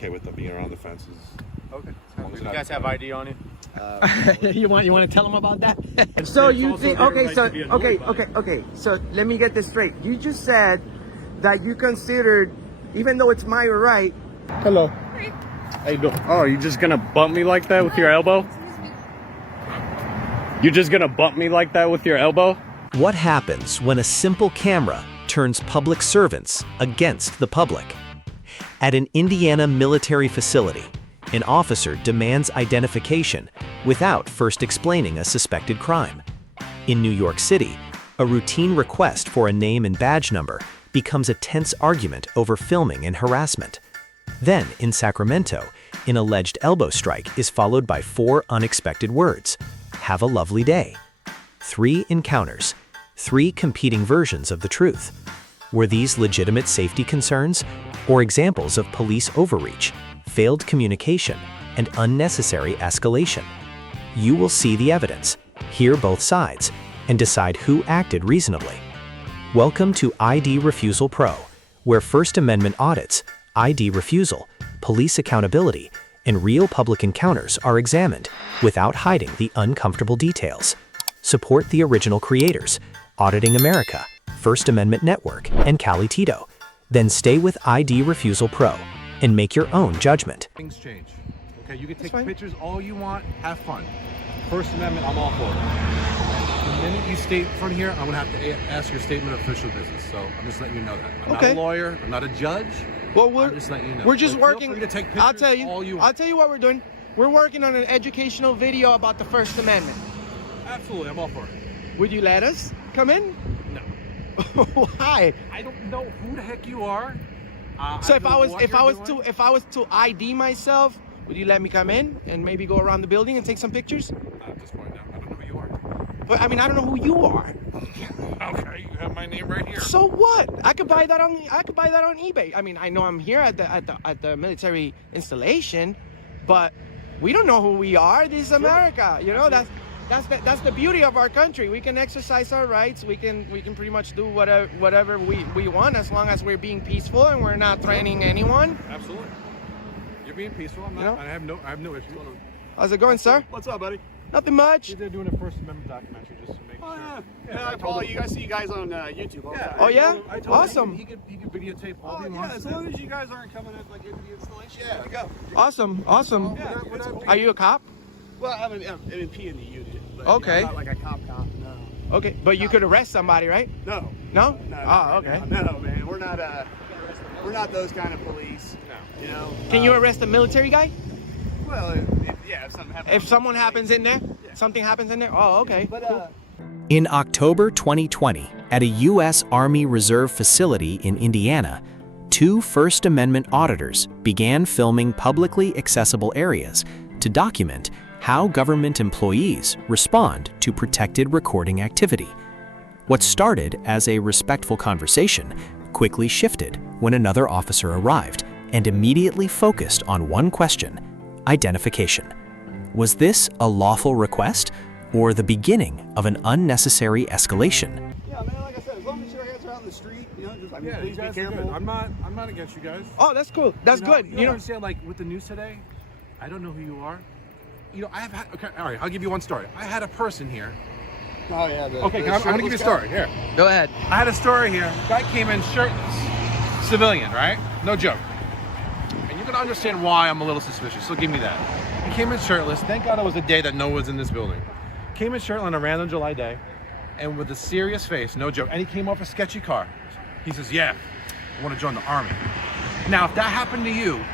okay with them being around the fences. Okay. You guys have ID on you? You want to tell them about that? So you think, okay. So let me get this straight. You just said that you considered, even though it's my right. Hello. How you doing? Oh, you just gonna bump me like that with your elbow? You're just gonna bump me like that with your elbow? What happens when a simple camera turns public servants against the public? At an Indiana military facility, an officer demands identification without first explaining a suspected crime. In New York City, a routine request for a name and badge number becomes a tense argument over filming and harassment. Then, in Sacramento, an alleged elbow strike is followed by 4 unexpected words: "Have a lovely day." 3 encounters, 3 competing versions of the truth. Were these legitimate safety concerns, or examples of police overreach, failed communication, and unnecessary escalation? You will see the evidence, hear both sides, and decide who acted reasonably. Welcome to ID Refusal Pro, where First Amendment audits, ID refusal, police accountability, and real public encounters are examined without hiding the uncomfortable details. Support the original creators, Auditing America, First Amendment Network, and Cali Tito. Then stay with ID Refusal Pro and make your own judgment. Things change. Okay, you can take pictures all you want, have fun. First Amendment, I'm all for it. The minute you state in front of here, I'm gonna have to ask your statement of official business. So I'm just letting you know that. I'm not a lawyer, I'm not a judge. Well, I'm just letting you know. we're just So working. Feel free to take pictures I'll tell you. all you want. I'll tell you what we're doing. We're working on an educational video about the First Amendment. Absolutely, I'm all for it. Would you let us come in? No. Why? I don't know who the heck you are. So if I was doing. to ID myself, would you let me come in and maybe go around the building and take some pictures? At this point now, I don't know who you are. But I mean, I don't know who you are. Okay, you have my name right here. So what? I could buy that on eBay. I mean, I know I'm here at the military installation, but we don't know who we are. This is America. You know, that's the beauty of our country. We can exercise our rights. We can pretty much do whatever we want, as long as we're being peaceful and we're not threatening anyone. Absolutely. You're being peaceful. I'm not. You know? I have no issue. How's it going, sir? What's up, buddy? Nothing much. They're doing a First Amendment documentary just to make sure. Yeah, I follow you. I see you guys on YouTube all the time. Oh yeah? I told him Awesome. He could videotape all Oh he yeah, wants. as long as you guys aren't coming in like into the installation. Yeah, we go. Awesome. Yeah, it's cool. Are you a cop? Well, I'm in P in the unit. But, Okay. I'm not like a cop. No. Okay, but you could arrest somebody, right? No. No? No. Oh, okay. No, man. We're not those kind of police. No. You know. Can you arrest a military guy? Well, yeah. If something happens. If someone happens in there? Something happens in there? Oh, okay. But Cool. In October 2020, at a U.S. Army Reserve facility in Indiana, 2 First Amendment auditors began filming publicly accessible areas to document how government employees respond to protected recording activity. What started as a respectful conversation quickly shifted when another officer arrived and immediately focused on one question: identification. Was this a lawful request or the beginning of an unnecessary escalation? yeah, man. Like I said, as long as your guys are out in the street, you know, just Yeah, please you be guys are good. careful. I'm not against you guys. Oh, that's cool. That's good. You know, understand, like with the news today, I don't know who you are. You know, I have had. Okay, all right. I'll give you one story. I had a person here. Oh yeah. Okay, I'm gonna give you a story here. Go ahead. I had a story here. Guy came in shirtless, civilian, right? No joke. And you're gonna understand why I'm a little suspicious. So give me that. He came in shirtless. Thank God it was a day that no one was in this building. Came in shirtless on a random July day, and with a serious face, no joke. And he came off a sketchy car. He says, "Yeah, I want to join the army." Now, if that happened to you,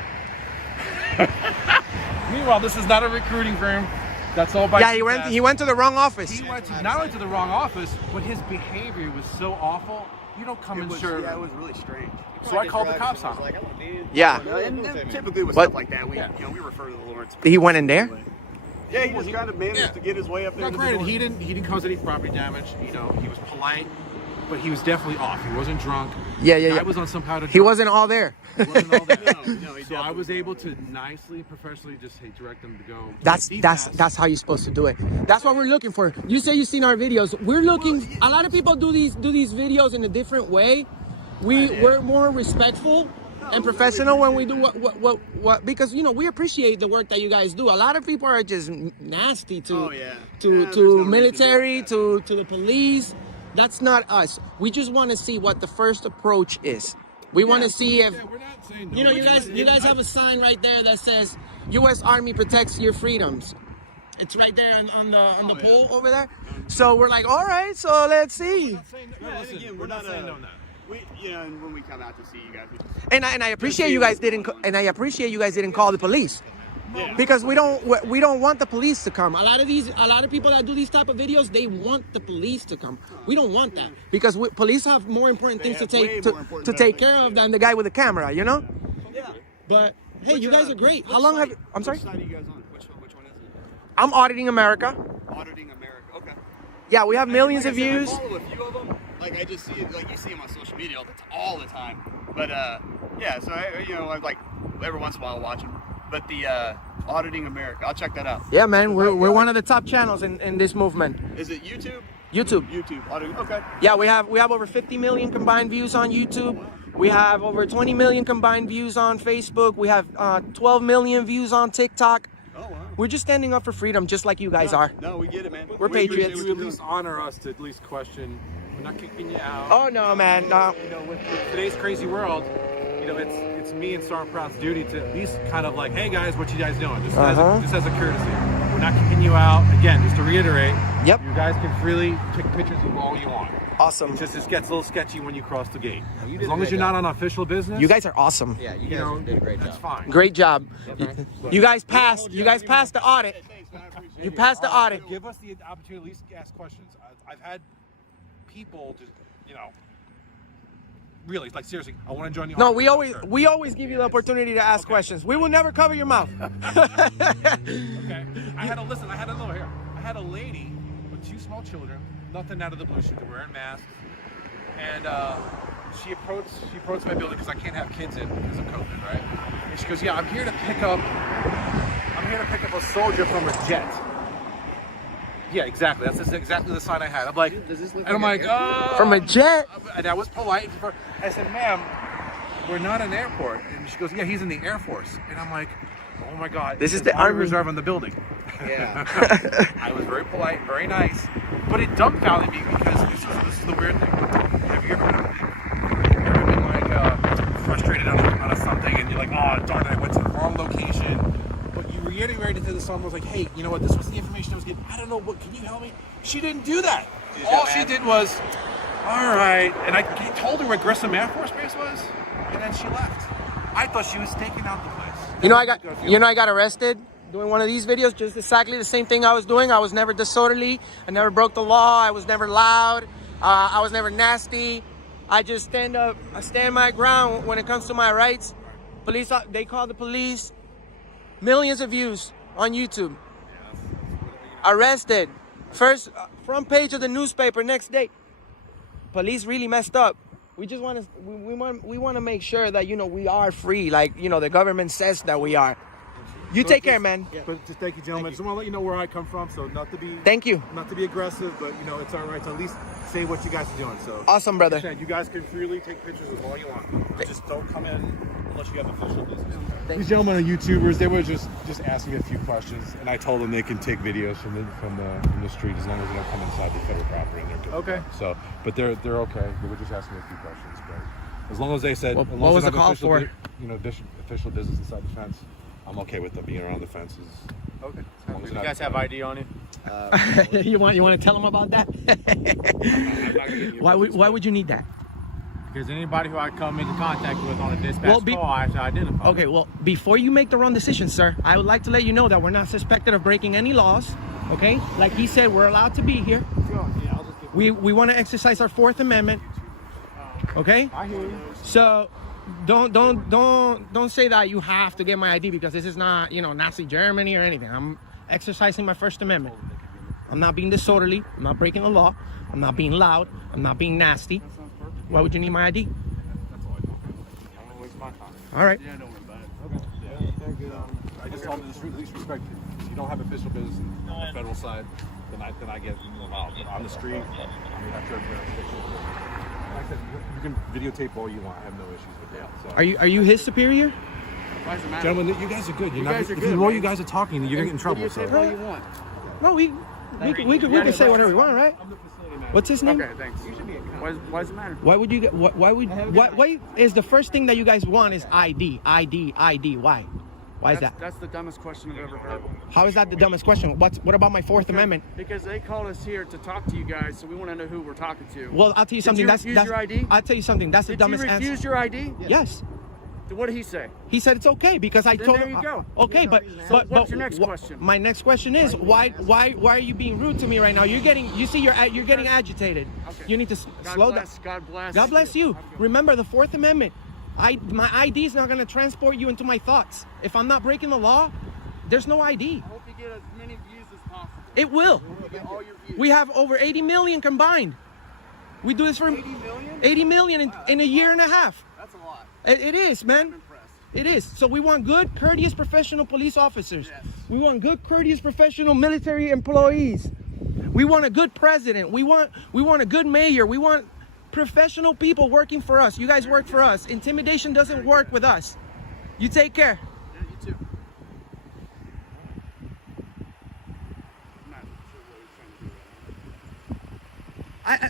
meanwhile, this is not a recruiting firm. That's all by. Yeah, he went to the wrong office. He went to, not only to the wrong office, but his behavior was so awful. You don't come in shirt. Yeah, it was really strange. So I called the cops on him. Yeah. And typically with But- stuff like that, we refer to the Lawrence. He went in there? Yeah, he just kind of managed to get his way up there. Now, to the granted, door. he didn't cause any property damage. You know, he was polite, but he was definitely off. He wasn't drunk. Yeah. I was on some powder. He wasn't all there. He wasn't all that. No, he So I was definitely able to nicely, professionally just direct them to go. That's how you're supposed to do it. That's what we're looking for. You say you've seen our videos. We're looking. A lot of people do these videos in a different way. We're more respectful. and professional when we do what because you know we appreciate the work that you guys do. A lot of people are just nasty to to military, to the police. That's not us. We just want to see what the first approach is. We want to see if we're not saying no. you know you guys have a sign right there that says U.S. Army protects your freedoms. It's right there on the pole over there. So we're like, all right, so let's see. We're not saying no now. And when we come out to see you guys, we just, And I appreciate you guys didn't call the police. Yeah. Because we don't want the police to come. A lot of people that do these type of videos, they want the police to come. We don't want that because police have more important things to take care of than the guy with the camera, you know? Yeah. But hey, you guys are great. How long have you, I'm sorry? Which side are you guys on? Which one is it? I'm auditing America. Auditing America. Okay. Yeah, we have millions of Like I said, views. I follow a few of them. Like I just see it, like you see them on social media all the time. But yeah, so I like every once in a while watch them. But the Auditing America, I'll check that out. Yeah, man, we're one of the top channels in this movement. Is it YouTube? YouTube. YouTube. Auditing. Okay. Yeah, we have over 50 million combined views on YouTube. We have over 20 million combined views on Facebook. We have 12 million views on TikTok. Oh wow. We're just standing up for freedom, just like you guys are. No, we get it, man. We're patriots. You at least honor us to at least question. We're not kicking you out. Oh no, man. No. You know, with today's crazy world, you know, it's me and Sergeant Proud's duty to at least kind of like, hey guys, what you guys doing? Just as a courtesy. We're not kicking you out. Again, just to reiterate. Yep. You guys can freely take pictures of all you want. Awesome. It just gets a little sketchy when you cross the gate. As long as you're not on official business. You guys are awesome. Yeah, you guys did a great That's job. fine. Great job. You guys passed. You guys passed the audit. You passed the audit. Give us the opportunity to at least ask questions. I've had people just, you know, really, like seriously, I want to join you. No, we always give you the opportunity to ask questions. We will never cover your mouth. Okay. I had a lady with 2 small children, nothing out of the blue. She was wearing masks, and she approached my building because I can't have kids in because of COVID, right? And she goes, "Yeah, I'm here to pick up a soldier from a jet." Yeah, exactly. That's exactly the sign I had. I'm like, and I'm like, From a jet? And I was polite. I said, "Ma'am, we're not an airport." And she goes, "Yeah, he's in the Air Force." And I'm like, "Oh my God, This is there's the Army Army Reserve on the building." Yeah. I was very polite, very nice, but it dumbfounded me because this is the weird thing. Have you ever been like frustrated on something and you're like, "Oh darn it, I went to the wrong location." But you reiterated to someone was like, "Hey, you know what? This was the information I was getting. I don't know what. Can you help me?" She didn't do that. All she did was, "All right," and I told her where Grissom Air Force Base was, and then she left. I thought she was taking out the place. I got arrested doing one of these videos, just exactly the same thing I was doing. I was never disorderly. I never broke the law. I was never loud. I was never nasty. I just stand my ground when it comes to my rights. Police, they call the police. Millions of views on YouTube. Arrested. First front page of the newspaper next day. Police really messed up. We just want to make sure that we are free, like the government says that we are. You take care, man. But just thank you, gentlemen. Just want to let you know where I come from, so not to be aggressive, but it's our right to at least say what you guys are doing. So awesome, brother. You guys can freely take pictures of all you want. Just don't come in unless you have official business. These gentlemen are YouTubers. They were just asking a few questions, and I told them they can take videos from the street as long as they don't come inside the federal property, and they're good. Okay. So, but they're okay. They were just asking a few questions, but as long as they said, what was the call for? Official business inside the fence. I'm okay with them being around the fences. Okay. You guys have ID on you? You want to tell them about that? Why would you need that? Because anybody who I come into contact with on a dispatch call, I have to identify. Okay, well, before you make the wrong decision, sir, I would like to let you know that we're not suspected of breaking any laws. Okay, like he said, we're allowed to be here. Sure. Yeah, I'll just give We want to exercise our 4th Amendment. Okay. I hear you. So don't say that you have to get my ID because this is not Nazi Germany or anything. I'm exercising my First Amendment. I'm not being disorderly. I'm not breaking the law. I'm not being loud. I'm not being nasty. Why would you need my ID? That's all I know. I don't waste my time. All right. Yeah, no, we're bad. Okay. Yeah, I just told them to at least respect it. If you don't have official business on the federal side, then I get involved. On the street, I mean, after like I said, you're can videotape all you want. I have no issues with that. So. Are you his superior? Why does it matter? Gentlemen, you guys are good. You guys are if good, the more man. you guys are talking, you're gonna get in trouble. Videotape So. all you want. No, we can say whatever we want, right? I'm the facility manager. What's his name? Okay, thanks. You should be a cop. Why does it matter? Why is the first thing that you guys want is ID? Why? Why is that? That's the dumbest question I've ever heard. How is that the dumbest question? What about my Fourth Amendment? Because they called us here to talk to you guys, so we want to know who we're talking to. Well, I'll tell you something. you That's refuse your ID? I'll tell you something. That's the Did dumbest you answer. refuse your ID? Yes. What did he say? He said it's okay because I Then told there him. you go. Okay, but what's your next question? My next question is why are you being rude to me right now? You're getting agitated. Okay. You need to slow down. God bless. God bless you. Remember the Fourth Amendment. My ID is not going to transport you into my thoughts. If I'm not breaking the law, there's no ID. I hope you get as many views as possible. It will. You get all your views. We have over 80 million combined. We do this for 80 million? 80 million in a year and a half. That's a lot. It is, man. I'm impressed. It is. So we want good, courteous, professional police officers. Yes. We want good, courteous, professional military employees. We want a good president. We want a good mayor. We want professional people working for us. You guys work for us. Intimidation doesn't work with us. You take care. Yeah, you too. I'm not sure what he's trying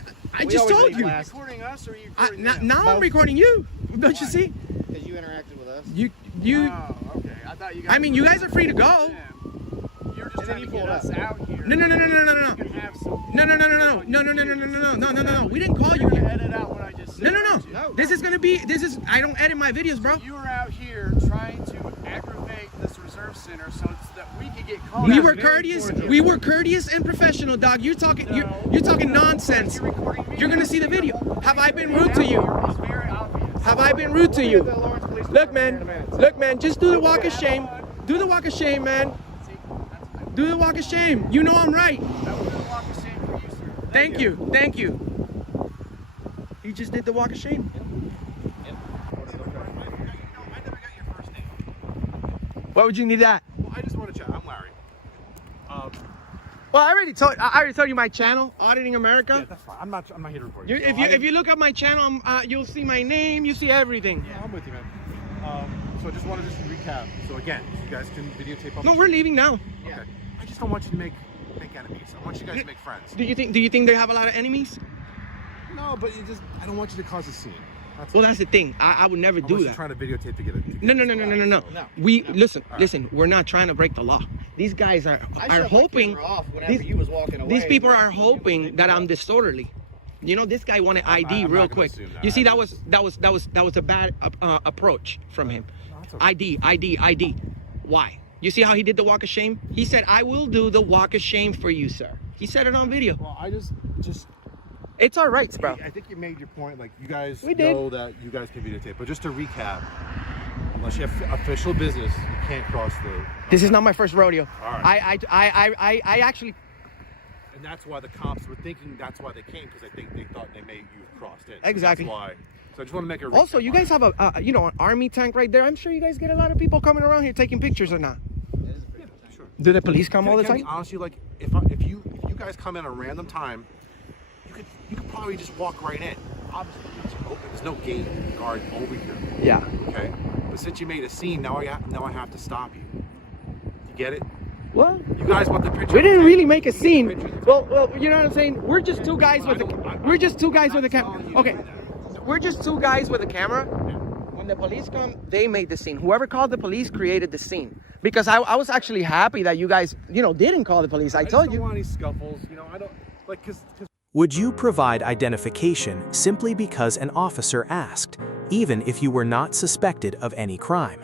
to do. I just told you. Are you recording us or are you recording them? Now I'm recording you. Don't you see? Because you interacted with us. You. Oh, okay. I thought you guys. I mean, you guys are free to go. You're just trying to get us out here. No. You can have some. No. We didn't call you. Edit out what I just said. No. This is I don't edit my videos, bro. You were out here trying to aggravate this reserve center so that we could get called. We out. were courteous. We were courteous and professional, dog. You're talking. You're talking nonsense. You're recording me. You're gonna see the video. Have I been rude to you? It's very obvious. Have I been rude to you? Look, man. Just do the walk of shame. Do the walk of shame, man. Do the walk of shame. You know I'm right. That was a walk of shame for you, sir. Thank you. He just did the walk of shame. I never got your first name. Why would you need that? Well, I just want to chat. I'm Larry. Well, I already told you my channel, Auditing America. Yeah, that's fine. I'm not here to record If you look up my channel, you'll see my name. You see everything. Yeah, I'm with you, man. So I just want to recap. So again, you guys can videotape up. No, we're leaving now. Okay. I just don't want you to make enemies. I want you guys to make friends. Do you think they have a lot of enemies? No, but I don't want you to cause a scene. Well, that's the thing. I would never do that. Trying to videotape to get it. No. Listen. We're not trying to break the law. These guys are hoping. You was walking away. These people are hoping that I'm disorderly. You know, this guy wanted ID I'm real not gonna quick. assume that. You see, that was a bad approach from him. No, okay. ID. Why? You see how he did the walk of shame? He said, "I will do the walk of shame for you, sir." He said it on video. Well, I just. It's our rights, bro. I think you made your point. Like, you guys We did. know that you guys can videotape. But just to recap, unless you have official business, you can't cross the. This is not my first rodeo. All right. I actually. And that's why the cops were thinking that's why they came, because I think they thought they may you've crossed in. Exactly. That's why. So I just want to make a. Also, you guys have a an army tank right there. I'm sure you guys get a lot of people coming around here taking pictures or not. Yeah, sure. Do the police come all the time? Honestly, like if you guys come in at a random time, you could probably just walk right in. Obviously, it's open. There's no gate guard over here. Yeah. Okay. But since you made a scene, now I have to stop you. You get it? Well, You guys want the picture? we didn't really make a scene. Well, you know what I'm saying? We're just two guys with a camera. We're just two guys with a camera. Okay. We're just two guys with a camera. When the police come, they made the scene. Whoever called the police created the scene. Because I was actually happy that you guys, didn't call the police. I told don't you. want any scuffles. I don't like because. Would you provide identification simply because an officer asked, even if you were not suspected of any crime?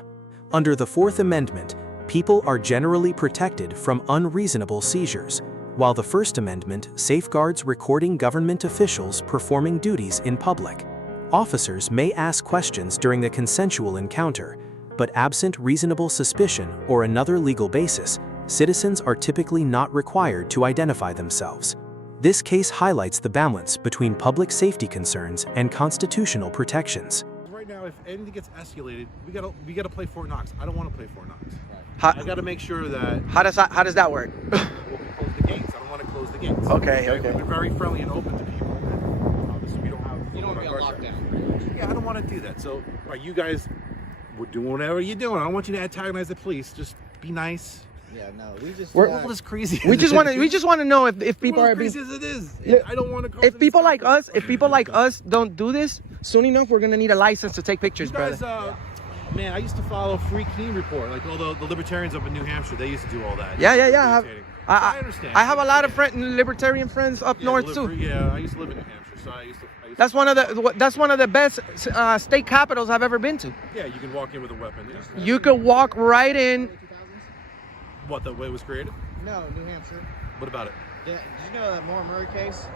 Under the Fourth Amendment, people are generally protected from unreasonable seizures, while the First Amendment safeguards recording government officials performing duties in public. Officers may ask questions during the consensual encounter, but absent reasonable suspicion or another legal basis, citizens are typically not required to identify themselves. This case highlights the balance between public safety concerns and constitutional protections. Right now, if anything gets escalated, we gotta play Fort Knox. I don't want to play Fort Knox. How, I gotta make sure that how does that work? we close the gates. I don't want to close the gates. Okay. We've been very friendly and open to people. Obviously, we don't have. You don't want to be on lockdown. Yeah, I don't want to do that. So, are you guys doing whatever you're doing? I don't want you to antagonize the police. Just be nice. Yeah, no, we just. We're- The world is crazy. We just want to know if people are being. crazy as it is. Yeah. I don't want to. If people like us don't do this, soon enough we're gonna need a license to take pictures, You guys, brother. man, I used to follow Free Clean Report, like all the libertarians up in New Hampshire. They used to do all that. Yeah. Irritating. I understand. I have a lot of libertarian friends up north too. Yeah, I used to live in New Hampshire, so I used to That's one of the best state capitals I've ever been to. Yeah, you can walk in with a weapon. You could walk right in. What, the way it was created? No, New Hampshire. What about it? Yeah, did you know that Maura Murray case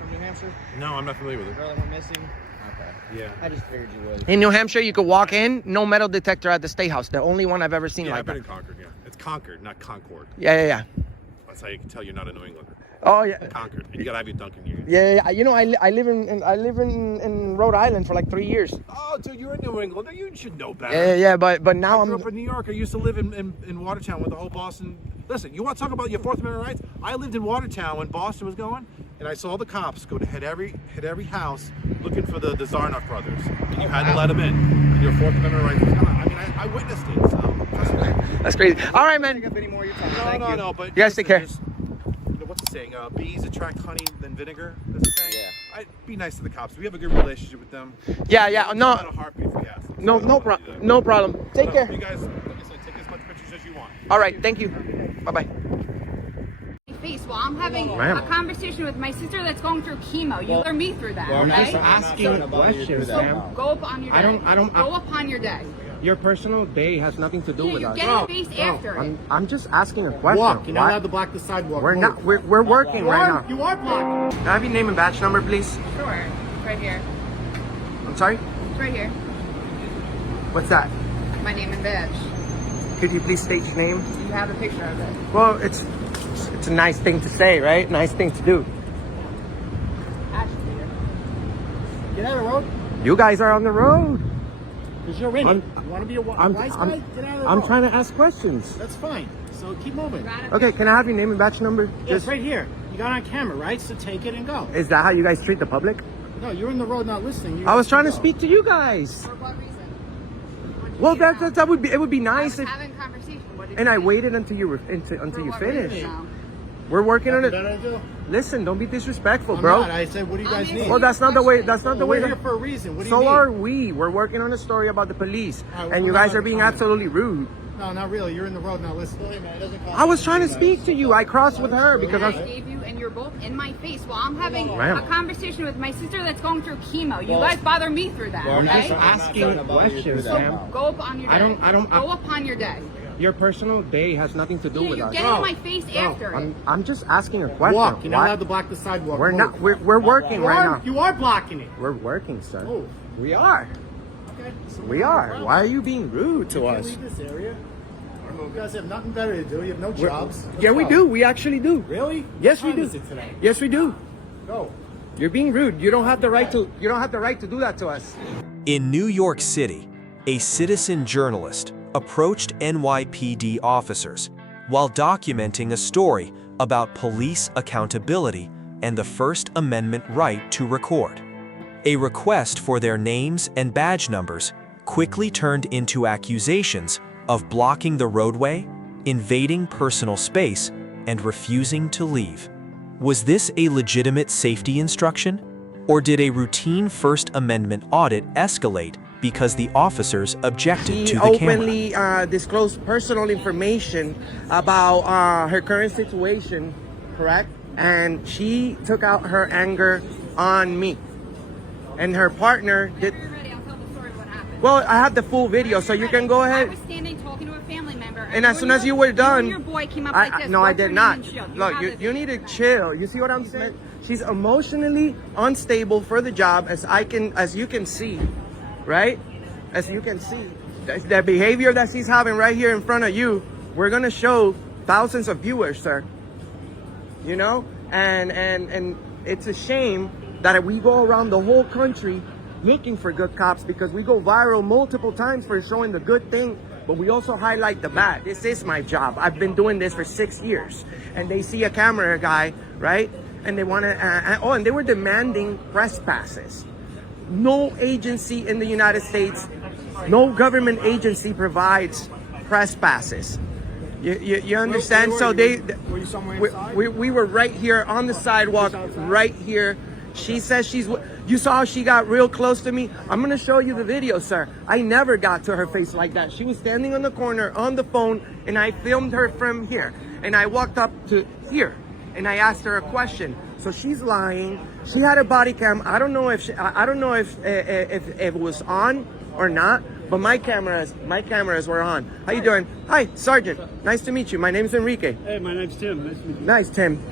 from New Hampshire? No, I'm not familiar with The it. girl that went missing? Okay. Yeah. I just figured you would. In New Hampshire, you could walk in, no metal detector at the State House. The only one I've ever seen Yeah, like I've been that. in Concord, yeah. It's Concord, not Concord. Yeah. That's how you can tell you're not a New Englander. Oh yeah. Concord. And you gotta have your Dunkin' gear. Yeah. You know, I live in Rhode Island for like 3 years. Oh, dude, you're a New Englander. You should know better. Yeah. But now I grew I'm. up in New York. I used to live in Watertown with the whole Boston. Listen, you want to talk about your Fourth Amendment rights? I lived in Watertown when Boston was going, and I saw the cops go to hit every house looking for the Zarnoff brothers, and you had to let them in. And your Fourth Amendment rights was gone. I mean, I witnessed it. So trust me. That's crazy. All right, man. Up any more of your time. No. But You guys take care. What's the saying? Bees attract honey than vinegar. That's the saying. Yeah. I'd be nice to the cops. We have a good relationship with them. Yeah. Not No. a heartbeat if we ask them. No. So No I don't wanna problem. do that. No problem. Take So, care. You guys, like I said, take as much pictures as you want. All right. Thank you. Bye bye. Face while I'm having Ma'am. a conversation with my sister that's going through chemo. You let me through that, Well, okay? asking questions, ma'am. Go up on your day. I don't- Go upon your day. Your personal day has nothing to do Yeah, with you're us. getting face after it. I'm just asking a question. Walk. You're not Why- allowed to block the sidewalk. We're Move. not. We're working right now. You are blocking. Can I have your name and badge number, please? Sure. It's right here. I'm sorry. It's right here. What's that? My name and badge. Could you please state your name? You have a picture of it. Well, it's a nice thing to say, right? Nice thing to do. Agitator. Get out of the road. You guys are on the road. Because you're in it. I'm- You want to be a I'm wise guy? Get out of the I'm road. trying to ask questions. That's fine. So keep moving. Okay, can I have your name and badge number? Yeah, it's right here. You got it on camera, right? So take it and go. Is that how you guys treat the public? No, you're in the road not listening. You I was trying to go. speak to you guys. For what reason? What did Well, you do now? that would be. It would be I nice was if. having a conversation. What did And you I do? waited until you were For until you what finished. reason now? We're working on Nothing it. better to do? Listen, don't be disrespectful, I'm bro. not. I said, what do you guys I'm need? Well, that's not the way. That's not the way. We're here that- for a reason. What do you So need? are we. We're working on a story about the police, All right, and we're you not guys are having being fun. absolutely rude. No, not really. You're in the road not listening. I was trying to speak to you. I crossed with her because I I was. gave you, and you're both in my face while I'm having Ma'am. a conversation with my sister that's going through chemo. You guys bother me through that, I'm okay? just asking questions, ma'am. Go up on your day. I don't- Go upon your day. Your personal day has nothing to do Yeah, with you're us. getting in my face after it. I'm just asking a question. Walk. You're not Why- allowed to block the sidewalk. We're Move. not. We're working You right are, now. you are blocking it. We're working, sir. Move. We are. Okay. So We are. Why are you being rude to You can't us? leave this area. You guys have nothing better to do. You have no jobs. Yeah, we do. We actually do. Really? Yes, What we time do. is it today? Yes, we do. Go. You're being rude. You don't have the right to. You don't have the right to do that to us. In New York City, a citizen journalist approached NYPD officers while documenting a story about police accountability and the First Amendment right to record. A request for their names and badge numbers quickly turned into accusations of blocking the roadway, invading personal space, and refusing to leave. Was this a legitimate safety instruction? Or did a routine First Amendment audit escalate because the officers objected She to the camera? openly disclosed personal information about her current situation, correct? And she took out her anger on me. And her partner did. Whenever you're ready, I'll tell the story of what happened. Well, I have the full video, so you can go I ahead. was standing talking to a family member, And as soon as you were done, and your boy came up like this. no, I Go for did name not. and shield. Look, have you the need to video. chill. You see what I'm saying? She's emotionally unstable for the job, as you can see, right? As you can see, the behavior that she's having right here in front of you, we're gonna show thousands of viewers, sir. You know, and it's a shame that we go around the whole country looking for good cops because we go viral multiple times for showing the good thing, but we also highlight the bad. This is my job. I've been doing this for 6 years, and they see a camera guy, right? And they want to, and they were demanding press passes. no agency in the United States, no government agency provides press passes. You understand? So were you somewhere inside? we were right here on the sidewalk, right here. She says you saw how she got real close to me? I'm gonna show you the video, sir. I never got to her face like that. She was standing on the corner on the phone, and I filmed her from here. And I walked up to here, and I asked her a question. So she's lying. She had a body cam. I don't know if if it was on or not, but my cameras were on. How you doing? Hi, Sergeant. Nice to meet you. My name's Enrique. Hey, my name's Tim. Nice to meet you. Nice, Tim.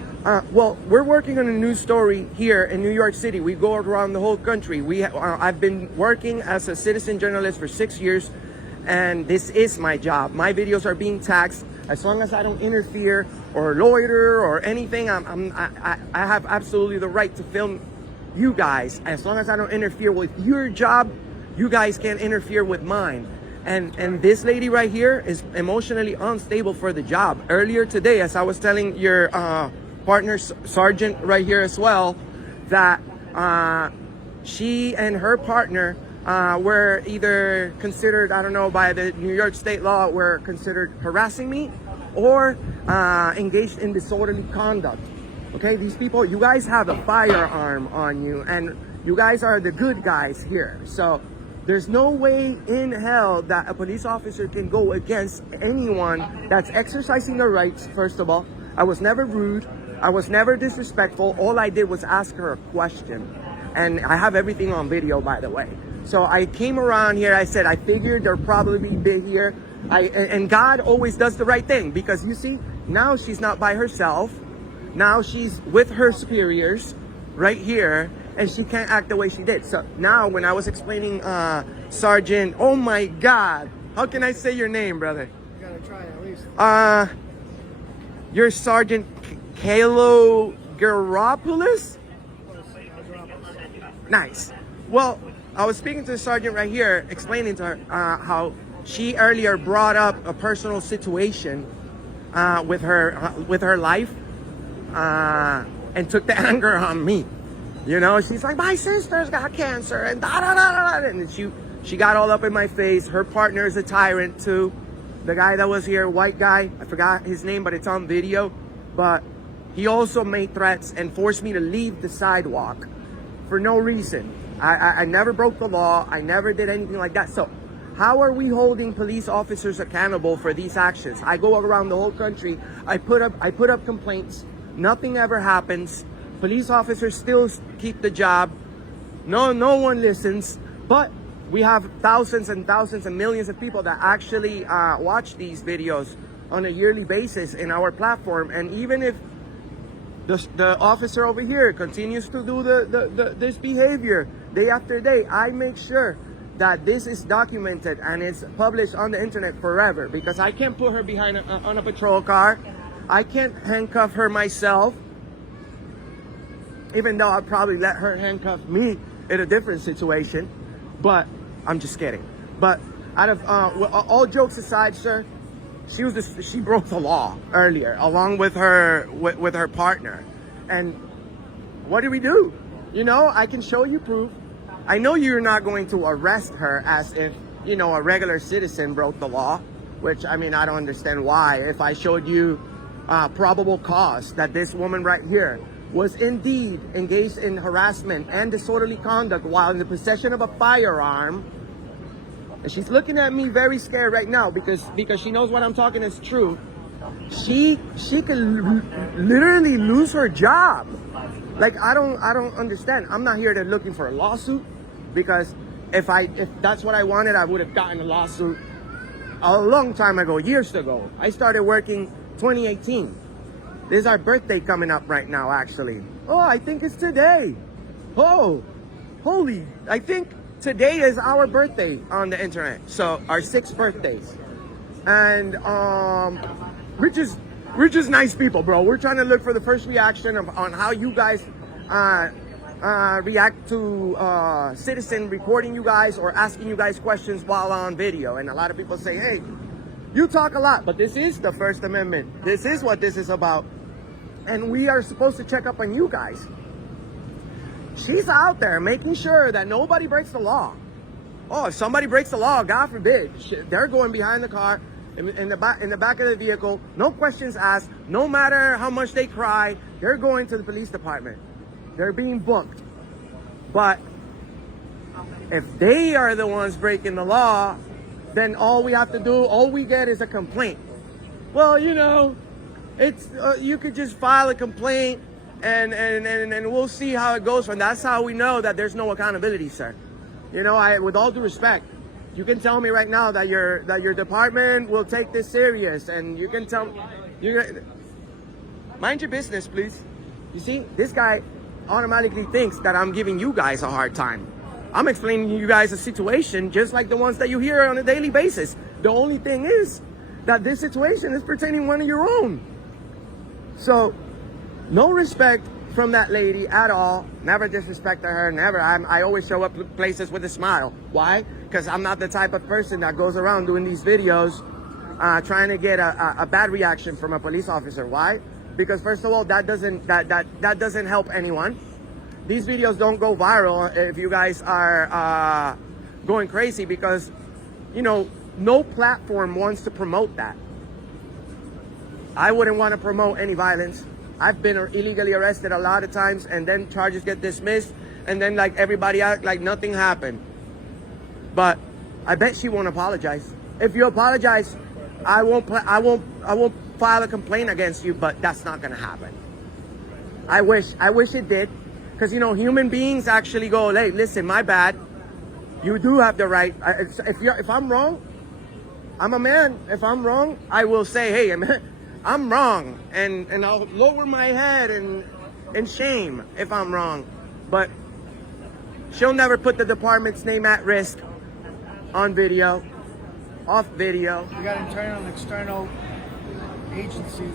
Well, we're working on a news story here in New York City. We go around the whole country. I've been working as a citizen journalist for 6 years, and this is my job. My videos are being taxed. As long as I don't interfere or loiter or anything, I have absolutely the right to film you guys. As long as I don't interfere with your job, you guys can't interfere with mine. And this lady right here is emotionally unstable for the job. Earlier today, as I was telling your partner, Sergeant, right here as well, that she and her partner were either considered, I don't know, by the New York state law, were considered harassing me or engaged in disorderly conduct. Okay, these people, you guys have a firearm on you, and you guys are the good guys here. So there's no way in hell that a police officer can go against anyone that's exercising their rights, first of all. I was never rude. I was never disrespectful. All I did was ask her a question. And I have everything on video, by the way. So I came around here. I said, I figured there'll probably be here. And God always does the right thing, because you see, now she's not by herself. Now she's with her superiors right here, and she can't act the way she did. So now when I was explaining, Sergeant, oh my God, how can I say your name, brother? You gotta try it at least. You're Sergeant Kalo Garopoulos? Nice. Well, I was speaking to the sergeant right here, explaining to her how she earlier brought up a personal situation with her life, and took the anger on me. You know, she's like, my sister's got cancer, and da da da da, and she got all up in my face. Her partner is a tyrant too. The guy that was here, white guy, I forgot his name, but it's on video. But he also made threats and forced me to leave the sidewalk for no reason. I never broke the law. I never did anything like that. So how are we holding police officers accountable for these actions? I go around the whole country. I put up complaints. Nothing ever happens. Police officers still keep the job. No one listens. But we have thousands and thousands and millions of people that actually watch these videos on a yearly basis in our platform. And even if the officer over here continues to do this behavior day after day, I make sure that this is documented and it's published on the internet forever, because I can't put her behind on a patrol car. I can't handcuff her myself, even though I'd probably let her handcuff me in a different situation. But I'm just kidding. But out of all jokes aside, sir, she broke the law earlier, along with her partner. And what do we do? You know, I can show you proof. I know you're not going to arrest her as if, you know, a regular citizen broke the law, which, I mean, I don't understand why. If I showed you probable cause that this woman right here was indeed engaged in harassment and disorderly conduct while in the possession of a firearm, and she's looking at me very scared right now because she knows what I'm talking is true. She could literally lose her job. Like, I don't understand. I'm not here to looking for a lawsuit, because if that's what I wanted, I would have gotten a lawsuit a long time ago, years ago. I started working 2018. This is our birthday coming up right now, actually. Oh, I think it's today. Oh, holy, I think today is our birthday on the internet. So our 6th birthdays. And we're just nice people, bro. We're trying to look for the first reaction on how you guys react to citizen reporting you guys or asking you guys questions while on video. And a lot of people say, hey, you talk a lot, but this is the First Amendment. This is what this is about. And we are supposed to check up on you guys. She's out there making sure that nobody breaks the law. Oh, if somebody breaks the law, God forbid, they're going behind the car, in the back of the vehicle, no questions asked, no matter how much they cry, they're going to the police department. They're being booked. But if they are the ones breaking the law, then all we have to do, all we get is a complaint. Well, you know, it's you could just file a complaint and we'll see how it goes. And that's how we know that there's no accountability, sir. You know, with all due respect, you can tell me right now that your department will take this serious, and you can tell mind your business, please. You see, this guy automatically thinks that I'm giving you guys a hard time. I'm explaining to you guys a situation just like the ones that you hear on a daily basis. The only thing is that this situation is pertaining one of your own. So, no respect from that lady at all. Never disrespect her, never. I always show up places with a smile. Why? Because I'm not the type of person that goes around doing these videos trying to get a bad reaction from a police officer. Why? Because first of all, that doesn't help anyone. These videos don't go viral if you guys are going crazy, because, you know, no platform wants to promote that. I wouldn't want to promote any violence. I've been illegally arrested a lot of times, and then charges get dismissed, and then like everybody act like nothing happened. But I bet she won't apologize. If you apologize, I won't file a complaint against you, but that's not gonna happen. I wish it did, because, you know, human beings actually go, hey, listen, my bad. You do have the right. If I'm wrong, I'm a man. If I'm wrong, I will say, hey, I'm wrong, and I'll lower my head in shame if I'm wrong. But she'll never put the department's name at risk on video, off video. You got internal and external agency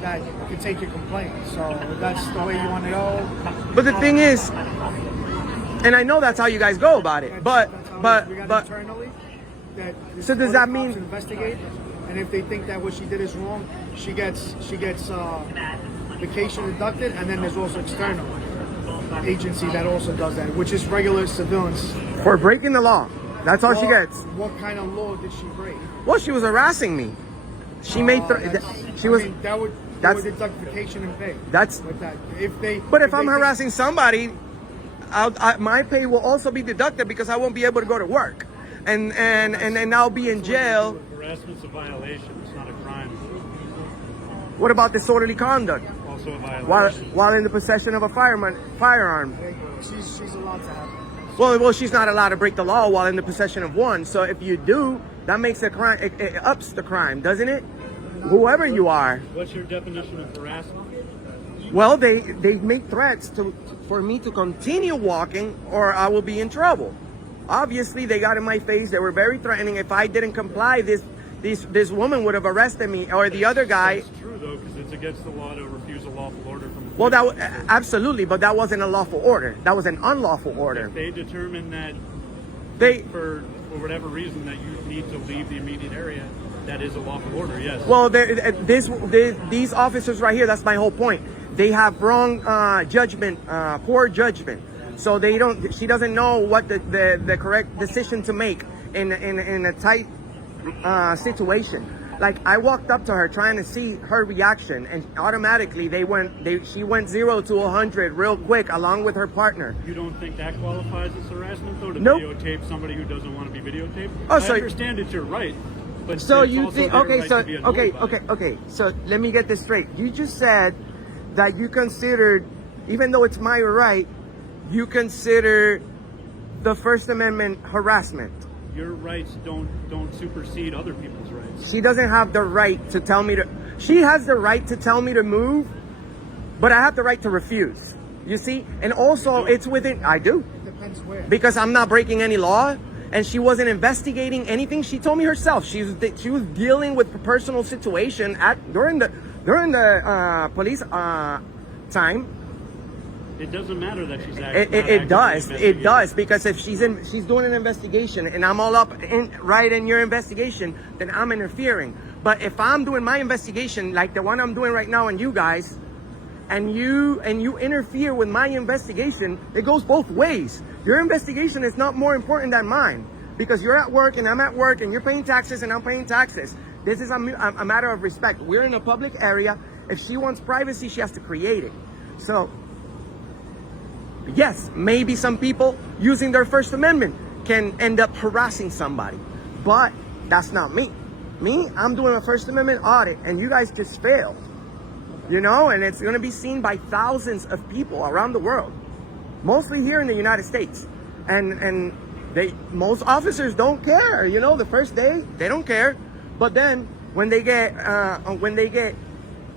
that can take your complaint. So if that's the way you want to go. But the thing is, and I know that's how you guys go about it. But internally, that so does that mean investigate? And if they think that what she did is wrong, she gets vacation deducted, and then there's also external agency that also does that, which is regular civilians. For breaking the law. That's all she gets. What kind of law did she break? Well, she was harassing me. She made that would deduct vacation and pay. That's with that. But if I'm harassing somebody, my pay will also be deducted, because I won't be able to go to work, and I'll be in jail. Harassment's a violation. It's not a crime. What about disorderly conduct? Also a violation. While in the possession of a firearm. She's allowed to have it. Well, she's not allowed to break the law while in the possession of one. So if you do, that makes a crime. It ups the crime, doesn't it? Whoever you are. What's your definition of harassment? Well, they make threats for me to continue walking, or I will be in trouble. Obviously, they got in my face. They were very threatening. If I didn't comply, this woman would have arrested me, or the other guy. That's true, though, because it's against the law to refuse a lawful order from the Well, absolutely, but that wasn't a lawful order. That was an unlawful order. If they determine that for whatever reason that you need to leave the immediate area, that is a lawful order, yes. Well, these officers right here, that's my whole point. They have wrong judgment, poor judgment. So she doesn't know what the correct decision to make in a tight situation. Like, I walked up to her trying to see her reaction, and automatically she went 0 to 100 real quick, along with her partner. You don't think that qualifies as harassment, though, to Nope. videotape somebody who doesn't want to be videotaped? Oh, I understand it's your right, but so it's you also think their okay, right so to be annoyed by it. okay. So let me get this straight. You just said that you considered, even though it's my right, you consider the First Amendment harassment. Your rights don't supersede other people's rights. She doesn't have the right to tell me to. She has the right to tell me to move, but I have the right to refuse. You see, and also it's within. I do. Depends where. Because I'm not breaking any law, and she wasn't investigating anything. She told me herself she was dealing with a personal situation during the police time. It doesn't matter that she's acting. It does, because if she's doing an investigation and I'm all up in your investigation, then I'm interfering. But if I'm doing my investigation like the one I'm doing right now, and you guys, and you interfere with my investigation, it goes both ways. Your investigation is not more important than mine because you're at work and I'm at work and you're paying taxes and I'm paying taxes. This is a matter of respect. We're in a public area. If she wants privacy, she has to create it. So, yes, maybe some people using their First Amendment can end up harassing somebody, but that's not me. Me, I'm doing a First Amendment audit and you guys just failed. You know, and it's going to be seen by thousands of people around the world, mostly here in the United States. And most officers don't care. You know, the first day they don't care, but then when they get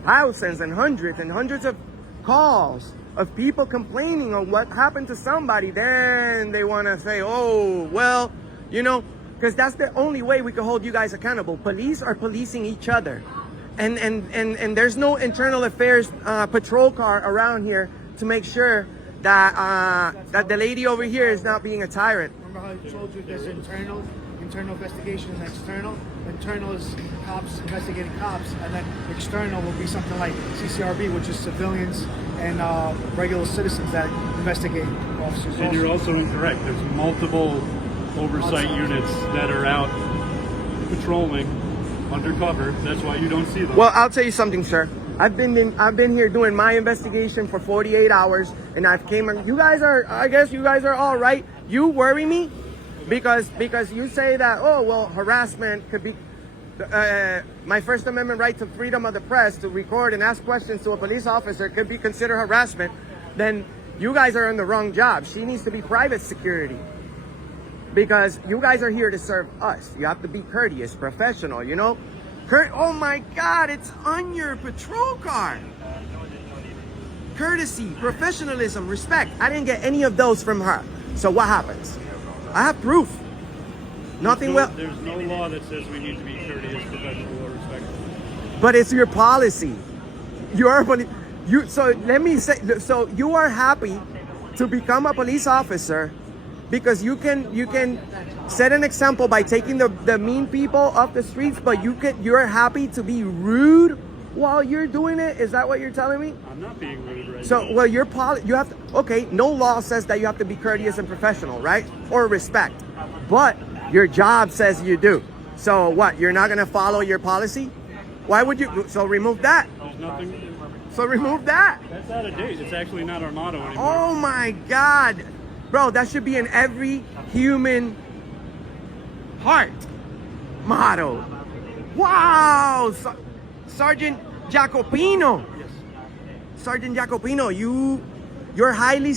thousands and hundreds of calls of people complaining on what happened to somebody, then they want to say, oh, well, you know, because that's the only way we can hold you guys accountable. Police are policing each other. And there's no internal affairs patrol car around here to make sure that that the lady over here is not being a tyrant. Remember how I told you there's internal investigation and external? Internal is cops investigating cops, and then external will be something like CCRB, which is civilians and regular citizens that investigate officers. And you're also incorrect. There's multiple oversight units that are out patrolling undercover. That's why you don't see them. Well, I'll tell you something, sir. I've been here doing my investigation for 48 hours, and you guys are all right. You worry me because you say that, oh, well, harassment could be my First Amendment right to freedom of the press to record and ask questions to a police officer could be considered harassment. Then you guys are in the wrong job. She needs to be private security. Because you guys are here to serve us. You have to be courteous, professional, you know? Oh my God, it's on your patrol car. Courtesy, professionalism, respect. I didn't get any of those from her. So what happens? I have proof. Nothing well. There's no law that says we need to be courteous, professional, or respectful. But it's your policy. So let me say, so you are happy to become a police officer because you can set an example by taking the mean people off the streets, but you're happy to be rude while you're doing it? Is that what you're telling me? I'm not being rude right now. So, well, you have to, okay, no law says that you have to be courteous and professional, right? Or respect. But your job says you do. So what, you're not going to follow your policy? Why would you? So remove that. There's nothing. So remove that. That's out of date. It's actually not our motto anymore. Oh my God. Bro, that should be in every human heart motto. Wow. Sergeant Jacopino. Yes. Sergeant Jacopino, you're highly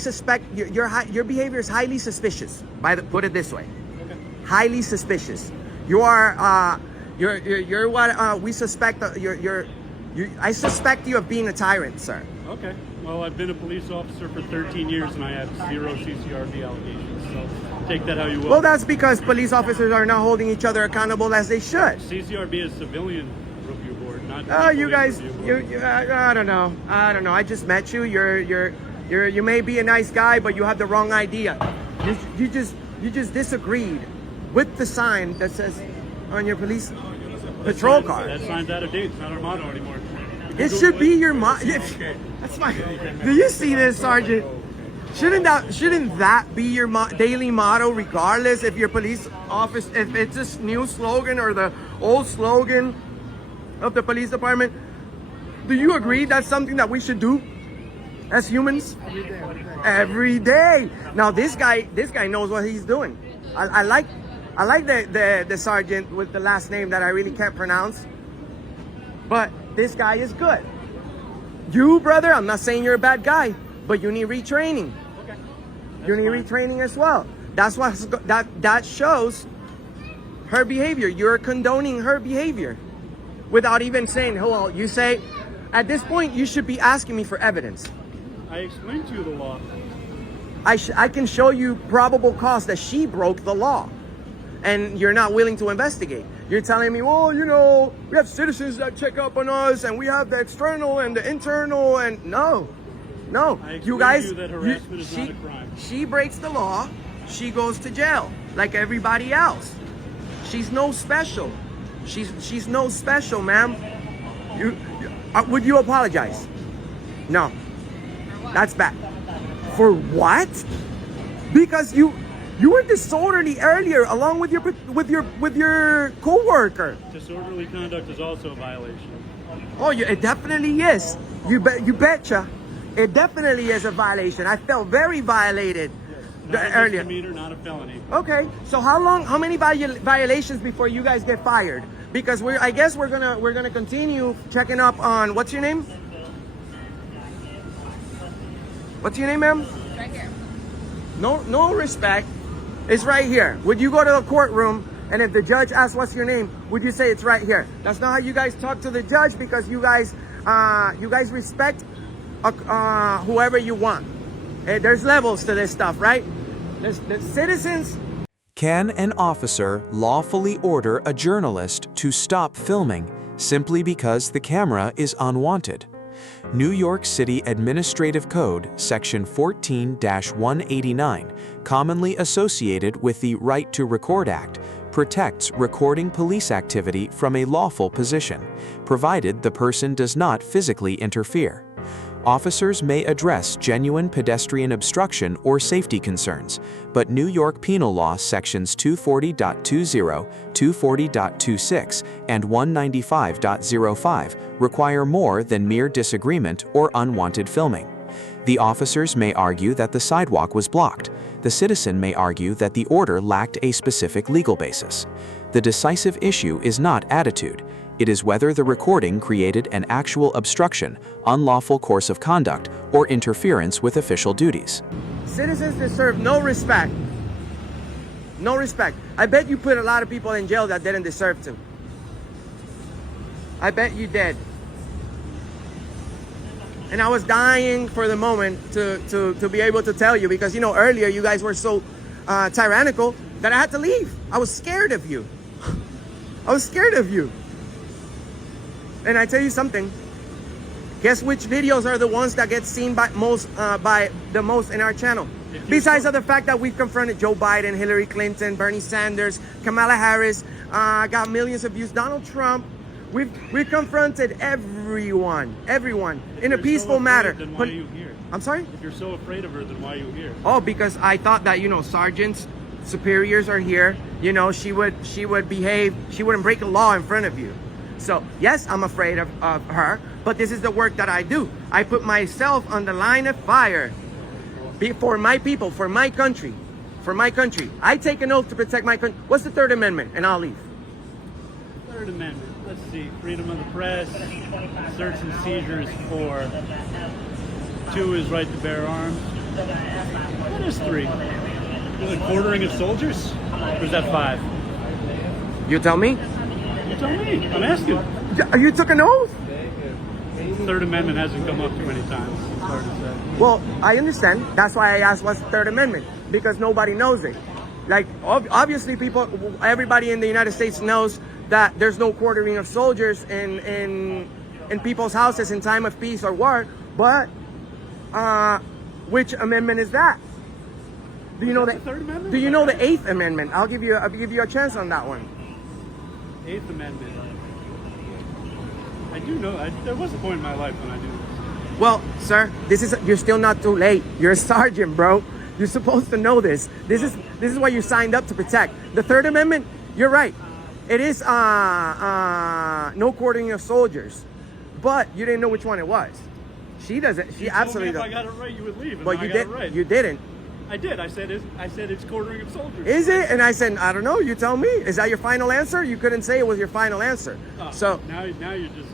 your behavior is highly suspicious. Put it this way. Okay. Highly suspicious. You are you're what we suspect. I suspect you of being a tyrant, sir. Okay. Well, I've been a police officer for 13 years and I have 0 CCRB allegations. So take that how you will. Well, that's because police officers are not holding each other accountable as they should. CCRB is civilian review board, not. Oh, you guys, you. I don't know. I just met you. You may be a nice guy, but you have the wrong idea. You just disagreed with the sign that says on your police patrol car. That sign's out of date. It's not our motto anymore. It should be your motto. That's my. Do you see this, Sergeant? Shouldn't that be your daily motto, regardless if your police office, if it's a new slogan or the old slogan of the police department? Do you agree that's something that we should do as humans? Every day. Now this guy knows what he's doing. I like the sergeant with the last name that I really can't pronounce. But this guy is good. You, brother, I'm not saying you're a bad guy, but you need retraining. Okay. You need retraining as well. That's what that shows her behavior. You're condoning her behavior without even saying, well, you say, at this point, you should be asking me for evidence. I explained to you the law. I can show you probable cause that she broke the law, and you're not willing to investigate. You're telling me, well, you know, we have citizens that check up on us, and we have the external and the internal, and no. You guys, to you that harassment is not a crime. She breaks the law, she goes to jail like everybody else. She's no special. She's no special, ma'am. Would you apologize? No. That's bad. For what? Because you were disorderly earlier, along with your coworker. Disorderly conduct is also a violation. Oh, it definitely is. You betcha. It definitely is a violation. I felt very violated earlier. Misdemeanor, not a felony. Okay, so how many violations before you guys get fired? Because I guess we're gonna continue checking up on, what's your name? What's your name, ma'am? Right here. No respect. It's right here. Would you go to the courtroom and if the judge asks what's your name, would you say it's right here? That's not how you guys talk to the judge, because you guys respect whoever you want. There's levels to this stuff, right? The citizens. Can an officer lawfully order a journalist to stop filming simply because the camera is unwanted? New York City Administrative Code, Section 14-189, commonly associated with the Right to Record Act, protects recording police activity from a lawful position, provided the person does not physically interfere. Officers may address genuine pedestrian obstruction or safety concerns, but New York Penal Law Sections 240.20, 240.26, and 195.05 require more than mere disagreement or unwanted filming. The officers may argue that the sidewalk was blocked. The citizen may argue that the order lacked a specific legal basis. The decisive issue is not attitude. It is whether the recording created an actual obstruction, unlawful course of conduct, or interference with official duties. Citizens deserve no respect. No respect. I bet you put a lot of people in jail that didn't deserve to. I bet you did. And I was dying for the moment to be able to tell you, because, you know, earlier you guys were so tyrannical that I had to leave. I was scared of you. I was scared of you. And I tell you something, guess which videos are the ones that get seen by the most in our channel? Besides of the fact that we've confronted Joe Biden, Hillary Clinton, Bernie Sanders, Kamala Harris, got millions of views, Donald Trump. We've confronted everyone in a peaceful manner. Then why are you here? I'm sorry? If you're so afraid of her, then why are you here? Oh, because I thought that, you know, sergeants, superiors are here. You know, she would behave. She wouldn't break a law in front of you. So, yes, I'm afraid of her, but this is the work that I do. I put myself on the line of fire for my people, for my country, I take an oath to protect my country. What's the Third Amendment? And I'll leave. Third Amendment. Let's see. Freedom of the press, search and seizures for 2 is right to bear arms. What is 3? Is it quartering of soldiers? Or is that 5? You tell me. You tell me. I'm asking. You took an oath? Third Amendment hasn't come up too many times. It's hard to say. Well, I understand. That's why I asked what's the Third Amendment, because nobody knows it. Like, obviously everybody in the United States knows that there's no quartering of soldiers in people's houses in time of peace or war, but which amendment is that? Do you know the Third Amendment? Do you know the 8th Amendment? I'll give you a chance on that one. 8th Amendment. I do know. There was a point in my life when I knew this. Well, sir, you're still not too late. You're a sergeant, bro. You're supposed to know this. This is what you signed up to protect. The Third Amendment, you're right. It is no quartering of soldiers. But you didn't know which one it was. She doesn't. She absolutely doesn't. If I got it right, you would leave. But you did. Right. You didn't. I did. I said it's quartering of soldiers. Is it? And I said, I don't know. You tell me. Is that your final answer? You couldn't say it was your final anster. Oh, so now you're just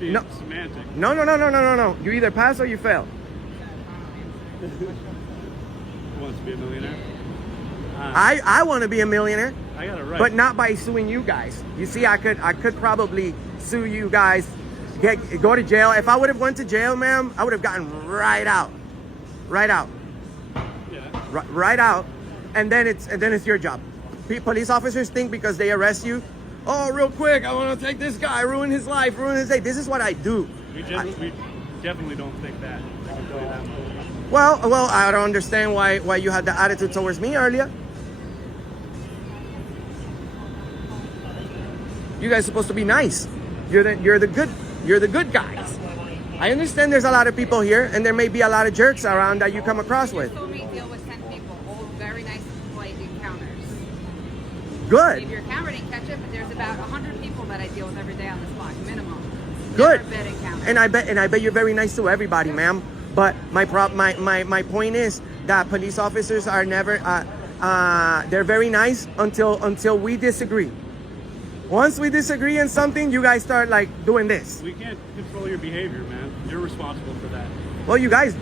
being semantic. No. You either pass or you fail. Who wants to be a millionaire? I want to be a millionaire. I got it right. But not by suing you guys. You see, I could probably sue you guys, go to jail. If I would have went to jail, ma'am, I would have gotten right out. Yeah. Right out. And then it's your job. Police officers think because they arrest you, oh, real quick, I want to take this guy, ruin his life, ruin his day. This is what I do. We definitely don't think that. I can tell you that. Well, I don't understand why you had the attitude towards me earlier. You guys are supposed to be nice. You're the good guys. I understand there's a lot of people here, and there may be a lot of jerks around that you come across with. You told me deal with 10 people, all very nice and polite encounters. Good. Maybe your camera didn't catch it, but there's about 100 people that I deal with every day on this block, minimum. Good. Never bad encounters. And I bet you're very nice to everybody, ma'am. But my point is that police officers are never they're very nice until we disagree. Once we disagree on something, you guys start like doing this. We can't control your behavior, man. You're responsible for that. Well, you guys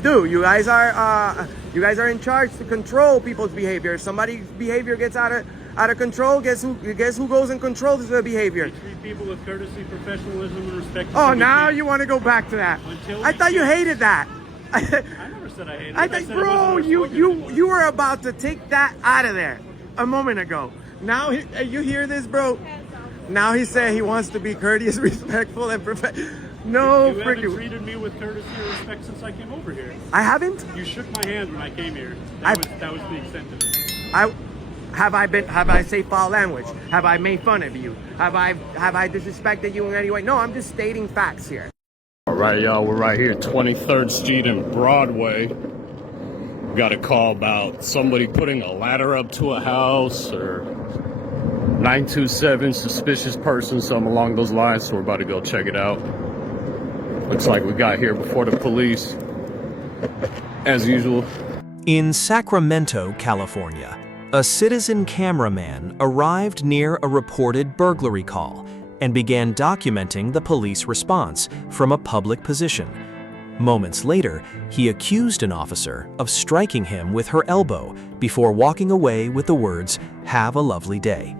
do. You guys are in charge to control people's behavior. If somebody's behavior gets out of control, guess who goes and controls the behavior? We treat people with courtesy, professionalism, and respect. Oh, now you want to go back to that? I thought you hated that. I never said I hated it. I think, bro, you were about to take that out of there a moment ago. Now you hear this, bro? Now he said he wants to be courteous, respectful, and no You haven't freaking. treated me with courtesy or respect since I came over here. I haven't. You shook my hand when I came here. That was the extent of it. Have I said foul language? Have I made fun of you? Have I disrespected you in any way? No, I'm just stating facts here. All right, y'all, we're right here, 23rd Street and Broadway. Got a call about somebody putting a ladder up to a house, or 927 suspicious person, something along those lines. So we're about to go check it out. Looks like we got here before the police, as usual. In Sacramento, California, a citizen cameraman arrived near a reported burglary call and began documenting the police response from a public position. Moments later, he accused an officer of striking him with her elbow before walking away with the words, "Have a lovely day."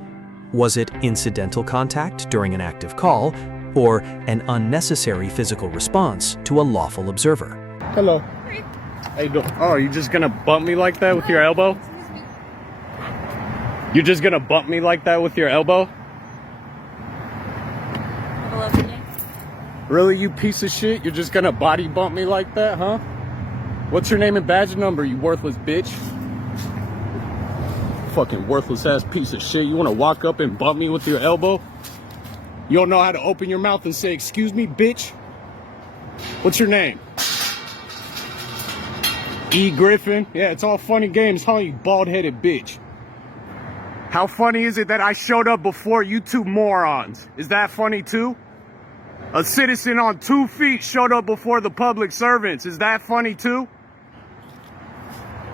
Was it incidental contact during an active call, or an unnecessary physical response to a lawful observer? Hello. How you doing? Oh, you just gonna bump me like that with your elbow? You're just gonna bump me like that with your elbow? Really, you piece of shit? You're just gonna body bump me like that, huh? What's your name and badge number, you worthless bitch? Fucking worthless ass piece of shit. You wanna walk up and bump me with your elbow? You don't know how to open your mouth and say, "Excuse me, bitch"? What's your name? E. Griffin? Yeah, it's all funny games, huh, you bald-headed bitch? How funny is it that I showed up before you two morons? Is that funny too? A citizen on 2 feet showed up before the public servants. Is that funny too?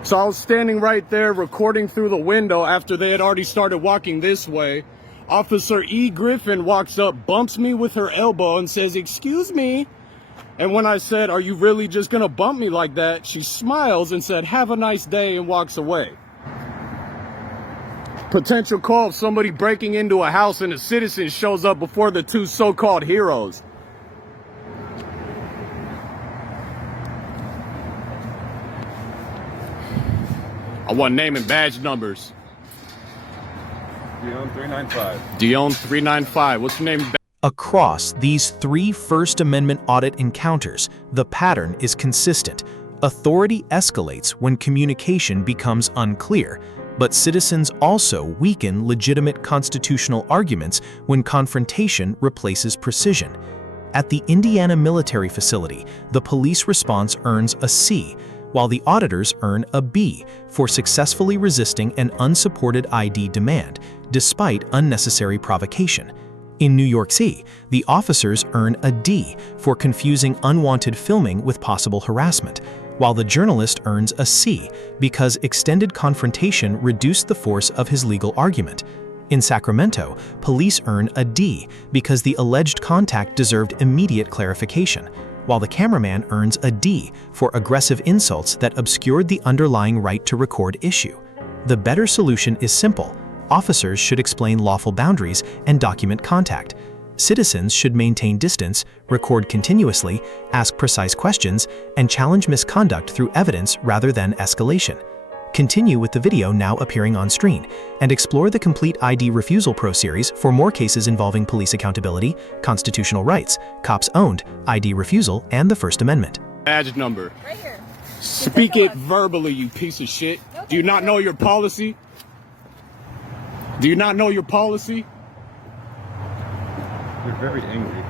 So I was standing right there recording through the window after they had already started walking this way. Officer E. Griffin walks up, bumps me with her elbow and says, "Excuse me." And when I said, "Are you really just gonna bump me like that?" she smiles and said, "Have a nice day," and walks away. Potential call of somebody breaking into a house and a citizen shows up before the two so-called heroes. I want name and badge numbers. Dion 395. Dion 395. What's your name? Across these 3 First Amendment audit encounters, the pattern is consistent. Authority escalates when communication becomes unclear, but citizens also weaken legitimate constitutional arguments when confrontation replaces precision. At the Indiana military facility, the police response earns a C, while the auditors earn a B for successfully resisting an unsupported ID demand, despite unnecessary provocation. In New York City, the officers earn a D for confusing unwanted filming with possible harassment, while the journalist earns a C because extended confrontation reduced the force of his legal argument. In Sacramento, police earn a D because the alleged contact deserved immediate clarification, while the cameraman earns a D for aggressive insults that obscured the underlying right to record issue. The better solution is simple. Officers should explain lawful boundaries and document contact. Citizens should maintain distance, record continuously, ask precise questions, and challenge misconduct through evidence rather than escalation. Continue with the video now appearing on screen, and explore the complete ID Refusal Pro series for more cases involving police accountability, constitutional rights, cops-owned, ID refusal, and the First Amendment. Badge number. Right here. Speak it verbally, you piece of shit. Do you not know your policy? Do you not know your policy? You're very angry.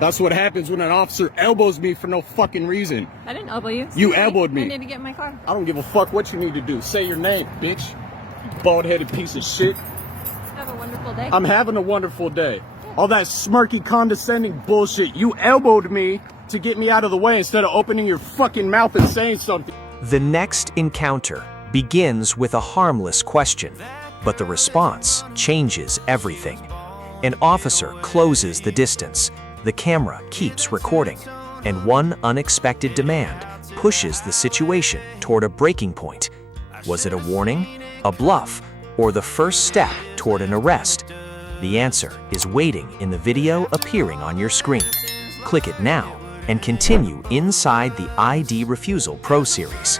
That's what happens when an officer elbows me for no fucking reason. I didn't elbow you. You elbowed me. I need to get in my car. I don't give a fuck what you need to do. Say your name, bitch. Bald-headed piece of shit. Have a wonderful day. I'm having a wonderful day. All that smirky, condescending bullshit. You elbowed me to get me out of the way instead of opening your fucking mouth and saying something. The next encounter begins with a harmless question, but the response changes everything. An officer closes the distance, the camera keeps recording, and one unexpected demand pushes the situation toward a breaking point. Was it a warning, a bluff, or the first step toward an arrest? The answer is waiting in the video appearing on your screen. Click it now and continue inside the ID Refusal Pro Series.